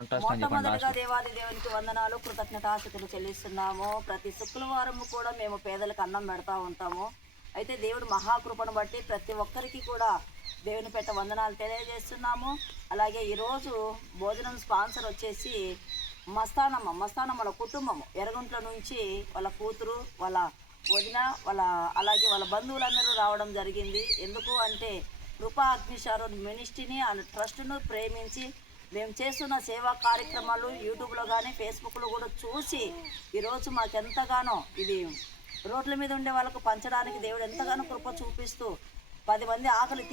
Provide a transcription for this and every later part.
మొట్టమొదటిగా దేవాది దేవునికి వందనాలు, కృతజ్ఞతాస్తుతులు చెల్లిస్తున్నాము. ప్రతి శుక్రవారం కూడా మేము పేదలకు అన్నం పెడతా ఉంటాము. అయితే దేవుడు మహాకృపను బట్టి ప్రతి ఒక్కరికి కూడా దేవుని పెట్ట వందనాలు తెలియజేస్తున్నాము. అలాగే ఈరోజు భోజనం స్పాన్సర్ వచ్చేసి మస్తానమ్మల కుటుంబం ఎర్రగుంట్ల నుంచి వాళ్ళ కూతురు, వాళ్ళ వదిన, అలాగే వాళ్ళ బంధువులందరూ రావడం జరిగింది. ఎందుకు అంటే కృపా అగ్నిశారం మినిస్ట్రీని ఆ ట్రస్ట్ను ప్రేమించి మేము చేస్తున్న సేవా కార్యక్రమాలు యూట్యూబ్లో కానీ ఫేస్బుక్లో కూడా చూసి ఈరోజు మాకెంతగానో ఇది రోడ్ల మీద ఉండే వాళ్ళకు పంచడానికి దేవుడు ఎంతగానో కృప చూపిస్తూ 10 మంది ఆకలి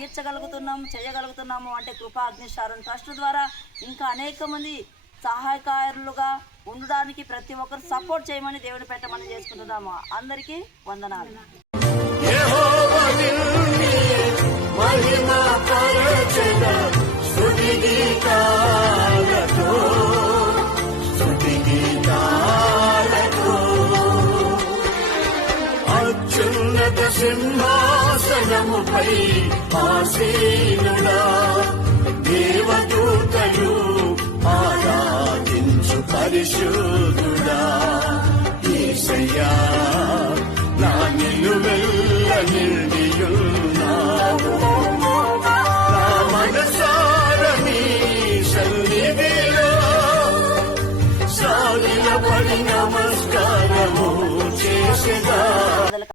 చేయగలుగుతున్నాము అంటే కృపా అగ్నిశారం ట్రస్ట్ ద్వారా ఇంకా అనేక మంది సహాయకారులుగా ఉండడానికి ప్రతి ఒక్కరు సపోర్ట్ చేయమని దేవుడు పెట్టమని చేసుకుంటున్నాము. అందరికీ వందనాలు. అత్యున్నత సింహాసనముపై ఆసీనుడా దేవదూతలు ఆరాధించు పరిశుద్ధ